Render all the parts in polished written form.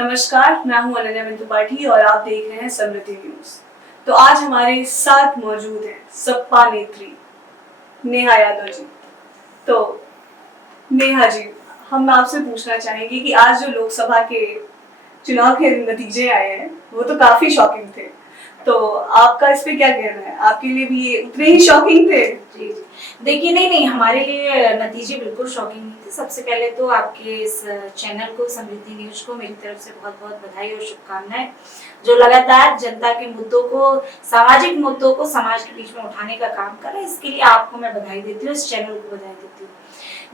नमस्कार, मैं हूं अनन्या बिंदु पाठी और आप देख रहे हैं समृद्धि न्यूज। तो आज हमारे साथ मौजूद हैं सपा नेत्री नेहा यादव जी। तो नेहा जी, हम आपसे पूछना चाहेंगे कि आज जो लोकसभा के चुनाव के नतीजे आए हैं वो तो काफी शॉकिंग थे, तो आपका इस पे क्या कहना है? आपके लिए भी ये उतने ही शॉकिंग थे? जी जी, देखिए नहीं, हमारे लिए नतीजे बिल्कुल शॉकिंग नहीं थे। सबसे पहले तो आपके इस चैनल को, समृद्धि न्यूज को मेरी तरफ से बहुत बहुत बधाई और शुभकामनाएं, जो लगातार जनता के मुद्दों को, सामाजिक मुद्दों को समाज के बीच में उठाने का काम कर रहा है। इसके लिए आपको मैं बधाई देती हूँ, इस चैनल को बधाई देती हूँ।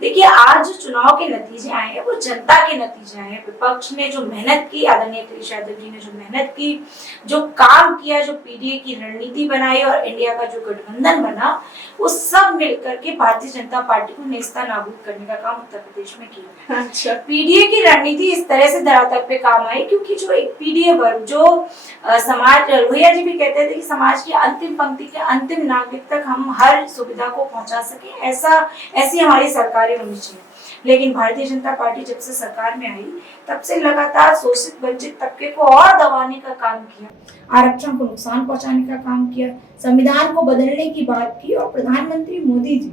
देखिए, आज जो चुनाव के नतीजे आए हैं वो जनता के नतीजे आए हैं। विपक्ष ने जो मेहनत की, आदरणीय अखिलेश यादव जी ने जो मेहनत की, जो काम किया, जो पीडीए की रणनीति बनाई और इंडिया का जो गठबंधन बना, वो सब मिलकर के भारतीय जनता पार्टी को नेस्ता नाबूद करने का काम उत्तर प्रदेश में किया। अच्छा, पीडीए की रणनीति इस तरह से धरातल पे काम आई क्योंकि जो एक पीडीए वर्ग, जो समाज, भैया जी भी कहते थे कि समाज की अंतिम पंक्ति के अंतिम नागरिक तक हम हर सुविधा को पहुंचा सके, ऐसी हमारी सरकारें होनी चाहिए। लेकिन भारतीय जनता पार्टी जब से सरकार में आई तब से लगातार शोषित वंचित तबके को और दबाने का काम किया, आरक्षण को नुकसान पहुंचाने का काम किया, संविधान को बदलने की बात की। और प्रधानमंत्री मोदी जी,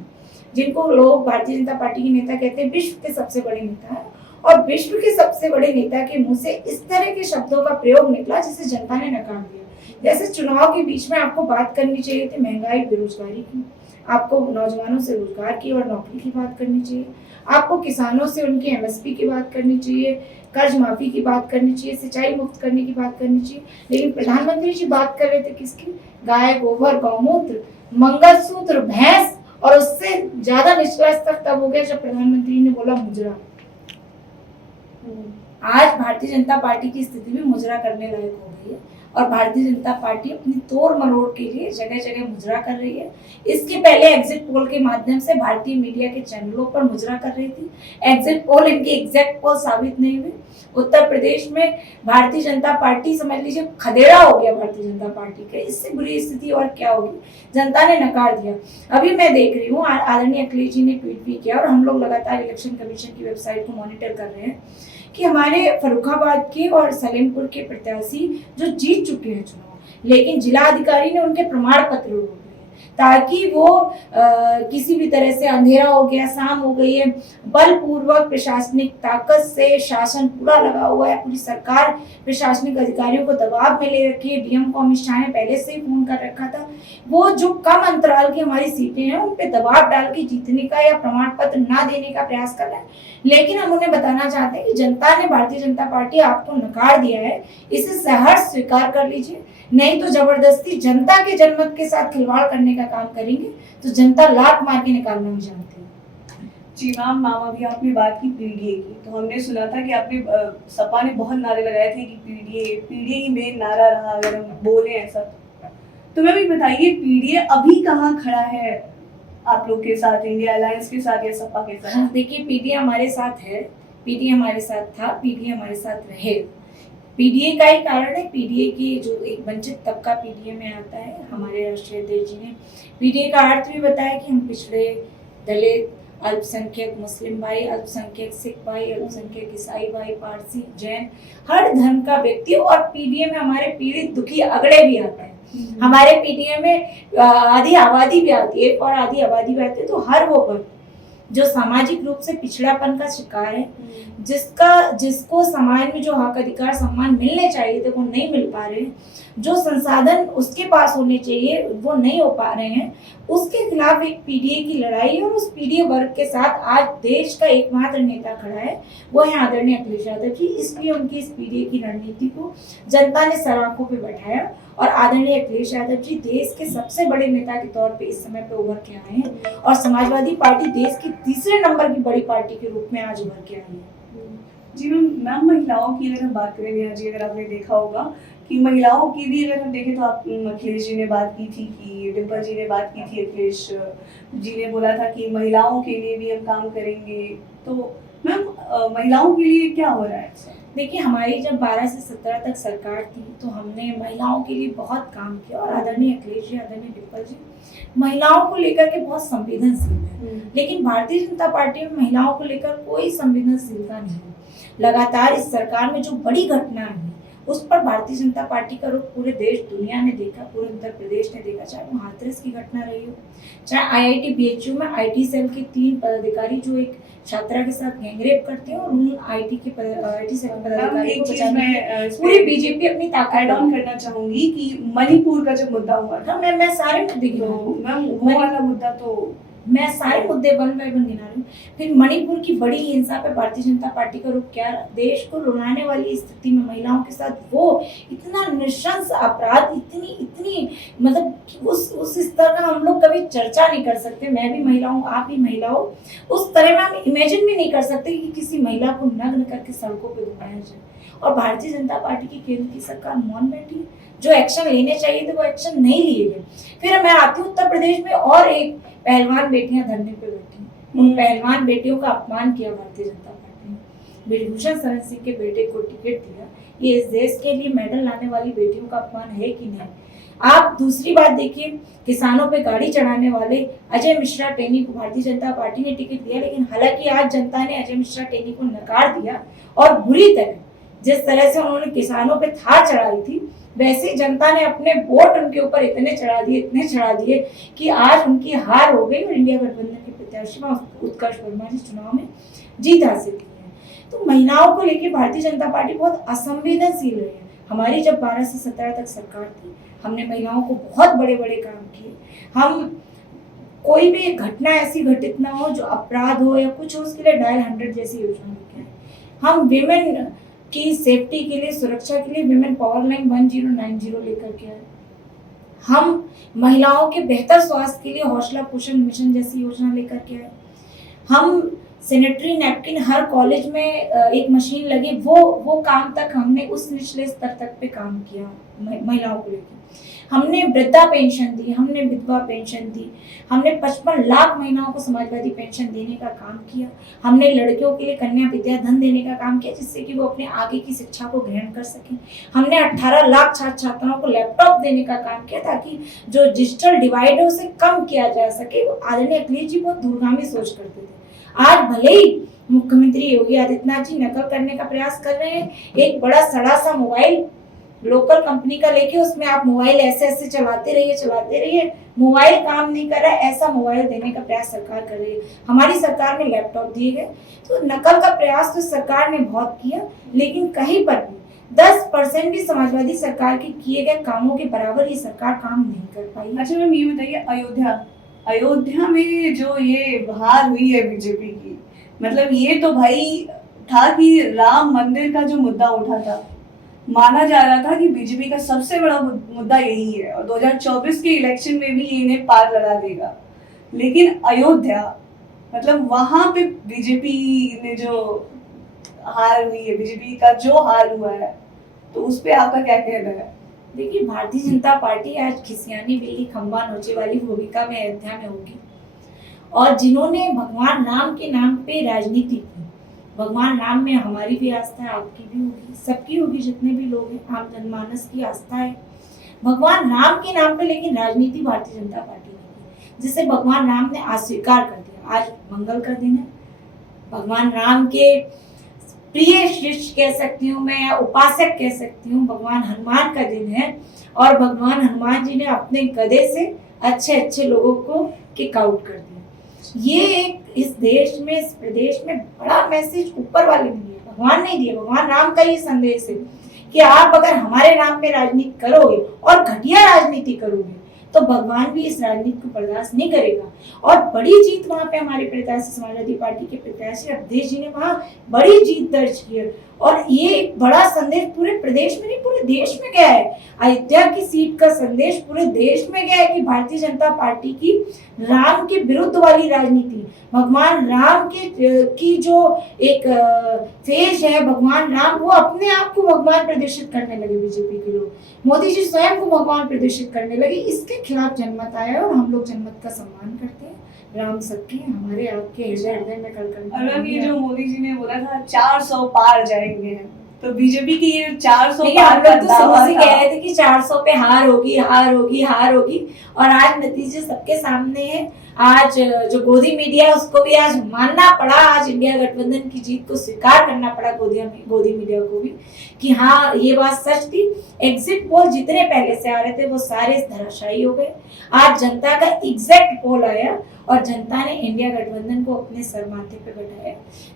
जिनको लोग भारतीय जनता पार्टी के नेता कहते हैं, विश्व के सबसे बड़े नेता है, और विश्व के सबसे बड़े नेता के मुंह से इस तरह के शब्दों का प्रयोग निकला जिसे जनता ने नकार दिया। जैसे चुनाव के बीच में आपको बात करनी चाहिए थी महंगाई, बेरोजगारी की, आपको नौजवानों से रोजगार की और नौकरी की बात करनी चाहिए, आपको किसानों से उनकी एमएसपी की बात करनी चाहिए, कर्ज माफी की बात करनी चाहिए, सिंचाई मुक्त करने की बात करनी चाहिए। लेकिन प्रधानमंत्री जी बात कर रहे थे किसकी? गाय, गोबर, गौमूत्र, मंगलसूत्र, भैंस, और उससे ज्यादा निचला स्तर तब हो गया जब प्रधानमंत्री ने बोला मुजरा। आज भारतीय जनता पार्टी की स्थिति भी मुजरा करने लायक हो गई है और भारतीय जनता पार्टी अपनी तोड़ मरोड़ के लिए जगह जगह मुजरा कर रही है। इसके पहले एग्जिट पोल के माध्यम से भारतीय मीडिया के चैनलों पर मुजरा कर रही थी। एग्जिट पोल इनके एग्जैक्ट पोल साबित नहीं हुए। उत्तर प्रदेश में भारतीय जनता पार्टी, समझ लीजिए, खदेड़ा हो गया भारतीय जनता पार्टी के। इससे बुरी स्थिति और क्या होगी? जनता ने नकार दिया। अभी मैं देख रही हूँ, आदरणीय अखिलेश जी ने ट्वीट भी किया और हम लोग लगातार इलेक्शन कमीशन की वेबसाइट को मॉनिटर कर रहे हैं कि हमारे फर्रुखाबाद के और सलेमपुर के प्रत्याशी जो जीत चुके हैं चुनाव, लेकिन जिला अधिकारी ने उनके प्रमाण पत्र रोक दिए ताकि वो किसी भी तरह से, अंधेरा हो गया, शाम हो गई है, बलपूर्वक प्रशासनिक ताकत से शासन पूरा लगा हुआ है, पूरी सरकार प्रशासनिक अधिकारियों को दबाव में ले रखी है। डीएम को अमित शाह ने पहले से ही फोन कर रखा था। वो जो कम अंतराल की हमारी सीटें हैं उन पे दबाव डाल के जीतने का या प्रमाण पत्र ना देने का प्रयास कर रहे हैं। लेकिन हम उन्हें बताना चाहते हैं कि जनता ने, भारतीय जनता पार्टी आपको नकार दिया है, इसे सहर्ष स्वीकार कर लीजिए, नहीं तो जबरदस्ती जनता के जनमत के साथ खिलवाड़ करने का काम करेंगे तो जनता लात मार के निकालना भी जानती है। जी मैम, अभी आपने बात की पीडीए की, तो हमने सुना था कि आपने सपा ने बहुत नारे लगाए थे कि पीडीए ही मेन नारा रहा, अगर हम बोले ऐसा। तो मैं भी बताइए, पीडीए अभी कहाँ खड़ा है आप लोग के साथ, इंडिया अलायंस के साथ या सपा के साथ? देखिए, पीडीए हमारे साथ है, पीडीए हमारे साथ था, पीडीए हमारे साथ रहे। पीडीए का ही कारण है, पीडीए की जो एक वंचित तबका पीडीए में आता है। हमारे राष्ट्रीय अध्यक्ष जी ने पीडीए का अर्थ भी बताया कि हम पिछड़े, दलित, अल्पसंख्यक मुस्लिम भाई, अल्पसंख्यक सिख भाई, अल्पसंख्यक ईसाई भाई, पारसी, जैन, हर धर्म का व्यक्ति, और पीडीए में हमारे पीड़ित, दुखी, अगड़े भी आते हैं। हमारे पीडीए में आधी आबादी भी आती है, और आधी आबादी भी आती है। तो हर वो वर्ग जो सामाजिक रूप से पिछड़ापन का शिकार है, जिसको समाज में जो हक, अधिकार, सम्मान मिलने चाहिए थे वो नहीं मिल पा रहे हैं, जो संसाधन उसके पास होने चाहिए वो नहीं हो पा रहे हैं, उसके खिलाफ एक पीडीए की लड़ाई है। और उस पीडीए वर्ग के साथ आज देश का एकमात्र नेता खड़ा है, वो है आदरणीय अखिलेश यादव जी। इसलिए उनकी इस पीडीए की रणनीति को जनता ने सराखों पे बैठाया और आदरणीय अखिलेश यादव जी देश के सबसे बड़े नेता के तौर पे इस समय पे उभर के आए हैं, और समाजवादी पार्टी देश की तीसरे नंबर की बड़ी पार्टी के रूप में आज उभर के आई है। जी मैम, महिलाओं की अगर हम बात करें नेहा जी, अगर आपने देखा होगा कि महिलाओं की भी अगर हम देखें तो आप अखिलेश जी ने बात की थी, कि डिम्पल जी ने बात की थी, अखिलेश जी ने बोला था कि महिलाओं के लिए भी हम काम करेंगे। तो मैम महिलाओं के लिए क्या हो रहा है? देखिए, हमारी जब 12 से 17 तक सरकार थी तो हमने महिलाओं के लिए बहुत काम किया, और आदरणीय अखिलेश जी, आदरणीय डिम्पल जी महिलाओं को लेकर के बहुत संवेदनशील है। लेकिन भारतीय जनता पार्टी में महिलाओं को लेकर कोई संवेदनशीलता नहीं है। लगातार इस सरकार में जो बड़ी घटना हुई उस पर भारतीय जनता पार्टी का रुख पूरे देश दुनिया ने देखा, पूरे उत्तर प्रदेश ने देखा, चाहे वो हाथरस की घटना रही हो, चाहे आईआईटी बीएचयू में आईटी सेल के 3 पदाधिकारी जो एक छात्रा के साथ गैंगरेप करते हैं और उन आईटी सेल पदाधिकारी को बचाने में पूरी बीजेपी अपनी ताकत ऐड ऑन करना चाहूंगी कि मणिपुर का जो मुद्दा हुआ था, मैं सारे मुद्दे मैम वो वाला मुद्दा तो मैं सारे मुद्दे वन बाय वन गिना रही हूँ। फिर मणिपुर की बड़ी हिंसा पर भारतीय जनता पार्टी का रुख क्या, देश को रुलाने वाली स्थिति में महिलाओं के साथ वो इतना नृशंस अपराध, इतनी मतलब उस स्तर का हम लोग कभी चर्चा नहीं कर सकते। मैं भी महिला हूँ, आप भी महिला हो, उस तरह में हम इमेजिन भी नहीं कर सकते कि किसी महिला को नग्न करके सड़कों पर घुमाया जाए। और भारतीय जनता पार्टी की केंद्र की सरकार मौन बैठी, जो एक्शन लेने चाहिए थे वो एक्शन नहीं लिए गए। फिर मैं आती हूँ उत्तर प्रदेश में, और एक पहलवान बेटियां धरने पे बैठी, उन पहलवान बेटियों का अपमान किया भारतीय जनता पार्टी ने। ब्रिजभूषण शरण सिंह के बेटे को टिकट दिया, ये इस देश के लिए मेडल लाने वाली बेटियों का अपमान है कि नहीं? आप दूसरी बात देखिए, किसानों पे गाड़ी चढ़ाने वाले अजय मिश्रा टेनी को भारतीय जनता पार्टी ने टिकट दिया, लेकिन हालांकि आज जनता ने अजय मिश्रा टेनी को नकार दिया, और बुरी तरह जिस तरह से उन्होंने किसानों पे थार चढ़ाई थी, वैसे जनता ने अपने वोट उनके ऊपर इतने चढ़ा दिए कि आज उनकी हार हो गई, और इंडिया गठबंधन के प्रत्याशी उत्कर्ष वर्मा जी चुनाव में जीत हासिल की है। तो महिलाओं को लेकर भारतीय जनता पार्टी बहुत असंवेदनशील रही है। हमारी जब 12 से 17 तक सरकार थी, हमने महिलाओं को बहुत बड़े बड़े काम किए। हम कोई भी घटना ऐसी घटित ना हो जो अपराध हो या कुछ हो, उसके लिए डायल 100 जैसी योजना लेके आए। हम विमेन की सेफ्टी के लिए, सुरक्षा के लिए विमेन पावर लाइन 1090 लेकर के आए। हम महिलाओं के बेहतर स्वास्थ्य के लिए हौसला पोषण मिशन जैसी योजना लेकर के आए। हम सैनिटरी नैपकिन, हर कॉलेज में एक मशीन लगी, वो काम तक हमने उस निचले स्तर तक पे काम किया महिलाओं को लेकर। हमने वृद्धा पेंशन दी, हमने विधवा पेंशन दी, हमने 55 लाख महिलाओं को समाजवादी पेंशन देने का काम किया। हमने लड़कियों के लिए कन्या विद्या धन देने का काम किया, जिससे कि वो अपने आगे की शिक्षा को ग्रहण कर सकें। हमने 18 लाख छात्र छात्राओं को लैपटॉप देने का काम किया, ताकि जो डिजिटल डिवाइड है उसे कम किया जा सके। आदरणीय अखिलेश जी बहुत दूरगामी सोच करते थे। आज भले ही मुख्यमंत्री योगी आदित्यनाथ जी नकल करने का प्रयास कर रहे हैं, एक बड़ा सड़ा सा मोबाइल लोकल कंपनी का लेके उसमें आप मोबाइल ऐसे चलाते रहिए, मोबाइल काम नहीं कर रहा है, ऐसा मोबाइल देने का प्रयास सरकार कर रही है। हमारी सरकार में लैपटॉप दिए गए। तो नकल का प्रयास तो सरकार ने बहुत किया, लेकिन कहीं पर भी 10% भी समाजवादी सरकार के किए गए कामों के बराबर ये सरकार काम नहीं कर पाई। अच्छा मैम, ये बताइए, अयोध्या में जो ये हार हुई है बीजेपी की, मतलब ये तो भाई था कि राम मंदिर का जो मुद्दा उठा था, माना जा रहा था कि बीजेपी का सबसे बड़ा मुद्दा यही है, और 2024 के इलेक्शन में भी ये इन्हें पार लगा देगा। लेकिन अयोध्या, मतलब वहां पे बीजेपी ने जो हार हुई है, बीजेपी का जो हार हुआ है, तो उस पे आपका क्या कहना है? देखिए, भारतीय जनता पार्टी आज खिसियानी बिल्ली खंबा नोचे वाली भूमिका में अयोध्या में होगी, और जिन्होंने भगवान राम के नाम पे राजनीति की, भगवान राम में हमारी भी आस्था है, आपकी भी होगी, सबकी होगी, जितने भी लोग हैं, आम जनमानस की आस्था है भगवान राम के नाम पे, लेकिन राजनीति भारतीय जनता पार्टी ने की, जिसे भगवान राम ने अस्वीकार कर दिया। आज मंगल का दिन है, भगवान राम के प्रिय शिष्य कह सकती हूँ मैं, या उपासक कह सकती हूँ, भगवान हनुमान का दिन है, और भगवान हनुमान जी ने अपने गदे से अच्छे लोगों को किक आउट कर दिया। ये एक इस देश में, इस प्रदेश में बड़ा मैसेज ऊपर वाले ने दिया, भगवान नहीं दिया, भगवान राम का ये संदेश है कि आप अगर हमारे नाम पे राजनीति करोगे और घटिया राजनीति करोगे तो भगवान भी इस राजनीति को बर्दाश्त नहीं करेगा। और बड़ी जीत वहां पे हमारे प्रत्याशी समाजवादी पार्टी के प्रत्याशी अवधेश जी ने वहां बड़ी जीत दर्ज की है। और ये एक बड़ा संदेश पूरे प्रदेश में नहीं पूरे देश में गया है। अयोध्या की सीट का संदेश पूरे देश में गया है कि भारतीय जनता पार्टी की राम के विरुद्ध वाली राजनीति, भगवान राम की जो एक फेज है, भगवान राम वो अपने आप को भगवान प्रदर्शित करने लगे बीजेपी के लोग, मोदी जी स्वयं को भगवान प्रदर्शित करने लगे। इसके खिलाफ जनमत आया और हम लोग जनमत का सम्मान करते हैं। राम सबके हमारे आपके हृदय में और मैम ये जो मोदी जी ने बोला था 400 पार जाएंगे, तो बीजेपी की ये 400 पार का दावा कह रहे थे कि 400 पे हार होगी हार होगी हार होगी, और आज नतीजे सबके सामने है। आज जो गोदी मीडिया है उसको भी आज मानना पड़ा, आज इंडिया गठबंधन की जीत को स्वीकार करना पड़ा गोदी मीडिया को भी कि हाँ ये बात सच थी। एग्जिट पोल जितने पहले से आ रहे थे वो सारे धराशायी हो गए। आज जनता का एग्जैक्ट पोल आया और जनता ने इंडिया गठबंधन को अपने सर माथे पे बैठाया।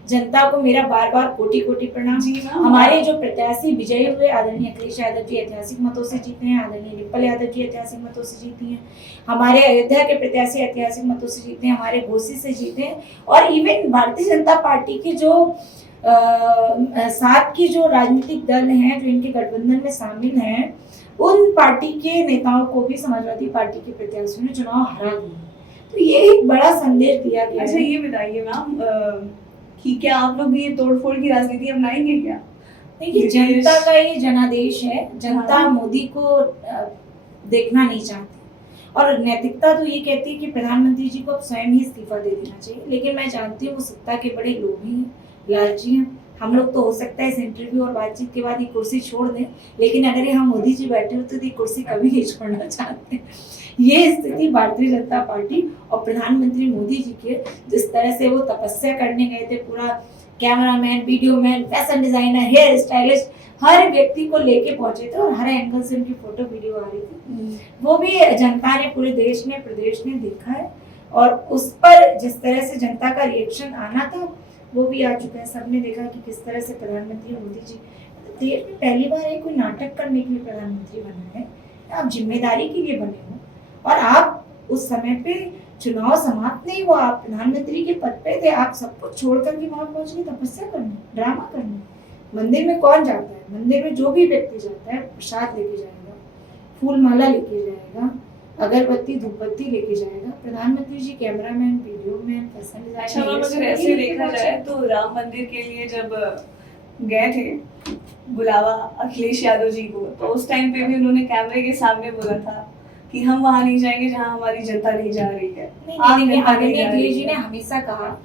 जनता को मेरा बार बार कोटि कोटि प्रणाम। हमारे जो प्रत्याशी विजयी हुए आदरणीय अखिलेश यादव जी ऐतिहासिक मतों से जीते हैं, आदरणीय डिम्पल यादव जी ऐतिहासिक मतों से जीती हैं, हमारे अयोध्या के प्रत्याशी ऐतिहासिक मतों से जीते हैं, हमारे घोसी से जीते हैं, और इवन भारतीय जनता पार्टी के जो साथ की जो राजनीतिक दल हैं जो इनके गठबंधन में शामिल हैं, उन पार्टी के नेताओं को भी समाजवादी पार्टी के प्रत्याशियों ने चुनाव हरा दिया। तो ये एक बड़ा संदेश दिया गया। अच्छा ये बताइए मैम कि क्या आप लोग ये तोड़फोड़ की राजनीति अपनाएंगे क्या? देखिए जनता का ये जनादेश है, जनता मोदी को देखना नहीं चाहती, और नैतिकता तो ये कहती है कि प्रधानमंत्री जी को अब स्वयं ही इस्तीफा दे देना चाहिए। लेकिन मैं जानती हूँ वो सत्ता के बड़े लोभी हैं, लालची हैं। हम लोग तो हो सकता है इस इंटरव्यू और बातचीत के बाद ये कुर्सी छोड़ दें, लेकिन अगर यहाँ मोदी जी बैठे होते तो ये कुर्सी कभी नहीं छोड़ना चाहते। ये स्थिति भारतीय जनता पार्टी और प्रधानमंत्री मोदी जी के जिस तरह से वो तपस्या करने गए थे, पूरा cameraman, video man, fashion designer, hair stylist, हर व्यक्ति को लेके पहुंचे थे और हर एंगल से उनकी फोटो वीडियो आ रही थी। वो भी जनता ने, पूरे देश ने, प्रदेश ने देखा है, और उस पर जिस तरह से जनता का रिएक्शन आना था वो भी आ चुका है। सबने देखा कि किस तरह से प्रधानमंत्री मोदी जी देश में पहली बार है कोई नाटक करने के लिए प्रधानमंत्री बना है, आप जिम्मेदारी के लिए बने हो, और आप उस समय पे चुनाव समाप्त नहीं हुआ, आप प्रधानमंत्री के पद पे थे, आप सब कुछ छोड़ करके वहां पहुंच गए तपस्या करने, ड्रामा करने। मंदिर में कौन जाता है? मंदिर में जो भी व्यक्ति जाता है प्रसाद लेके जाएगा, फूल माला लेके जाएगा, अगरबत्ती धूपबत्ती लेके जाएगा। प्रधानमंत्री जी cameraman, video man, fashion designer. अच्छा मैम अगर ऐसे देखा जाए तो राम मंदिर के लिए जब गए थे बुलावा अखिलेश यादव जी को, तो उस टाइम पे भी उन्होंने कैमरे के सामने बोला था कि हम वहां नहीं जाएंगे जहां हमारी जनता नहीं जा रही है। आदरणीय अखिलेश जी ने हमेशा कहा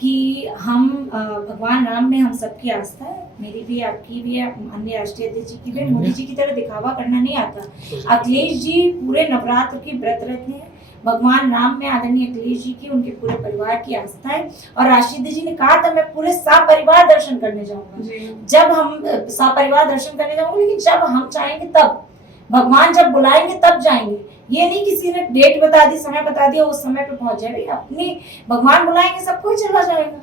कि हम भगवान राम में हम सबकी आस्था है, मेरी भी, आपकी भी है, माननीय राष्ट्रीय अध्यक्ष जी की भी। मोदी जी की तरह दिखावा करना नहीं आता। अखिलेश जी पूरे नवरात्र की व्रत रखते हैं, भगवान राम में आदरणीय अखिलेश जी की, उनके पूरे परिवार की आस्था है। और राष्ट्रीय अध्यक्ष जी ने कहा था मैं पूरे सपरिवार दर्शन करने जाऊंगा। जब हम सपरिवार दर्शन करने जाऊंगा, लेकिन जब हम चाहेंगे तब, भगवान जब बुलाएंगे तब जाएंगे। ये नहीं किसी ने डेट बता दी, समय बता दिया, उस समय पे पहुंच जाए। अपने भगवान बुलाएंगे सब कोई चला जाएगा,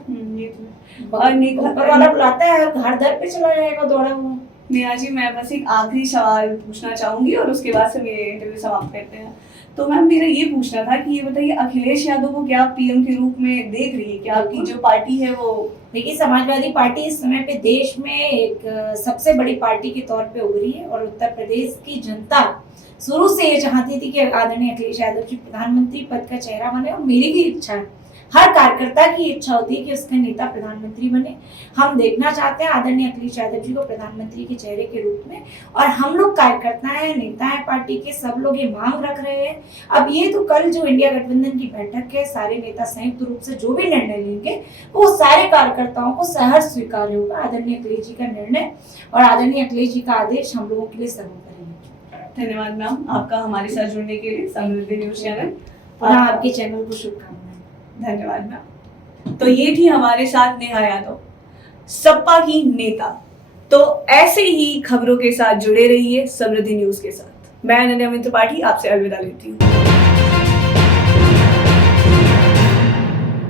ऊपर वाला बुलाता है, घर दर पे चला जाएगा दौड़ा हुआ। नेहा जी मैं बस एक आखिरी सवाल पूछना चाहूंगी और उसके बाद से मेरे इंटरव्यू समाप्त करते हैं। तो मैम मेरा ये पूछना था कि ये बताइए अखिलेश यादव को क्या पीएम के रूप में देख रही है? क्या आपकी जो पार्टी है वो? देखिए समाजवादी पार्टी इस समय पे देश में एक सबसे बड़ी पार्टी के तौर पे उभरी है, और उत्तर प्रदेश की जनता शुरू से ये चाहती थी कि आदरणीय अखिलेश यादव जी प्रधानमंत्री पद का चेहरा बने, और मेरी भी इच्छा है, हर कार्यकर्ता की इच्छा होती है कि उसका नेता प्रधानमंत्री बने। हम देखना चाहते हैं आदरणीय अखिलेश यादव जी को प्रधानमंत्री के चेहरे के रूप में, और हम लोग कार्यकर्ता हैं, नेता हैं पार्टी के, सब लोग ये मांग रख रहे हैं। अब ये तो कल जो इंडिया गठबंधन की बैठक है, सारे नेता संयुक्त रूप से जो भी निर्णय लेंगे वो सारे कार्यकर्ताओं को सहर्ष स्वीकार्य होगा। आदरणीय अखिलेश जी का निर्णय और आदरणीय अखिलेश जी का आदेश हम लोगों के लिए सर्वोपरि है। धन्यवाद मैम आपका हमारे साथ जुड़ने के लिए समृद्धि न्यूज चैनल, और आपके चैनल को शुभकामनाएं। धन्यवाद मैम। तो ये थी हमारे साथ नेहा यादव, सपा की नेता। तो ऐसे ही खबरों के साथ जुड़े रहिए समृद्धि न्यूज के साथ। मैं अनन्या मित्र पाठी आपसे अलविदा लेती हूँ।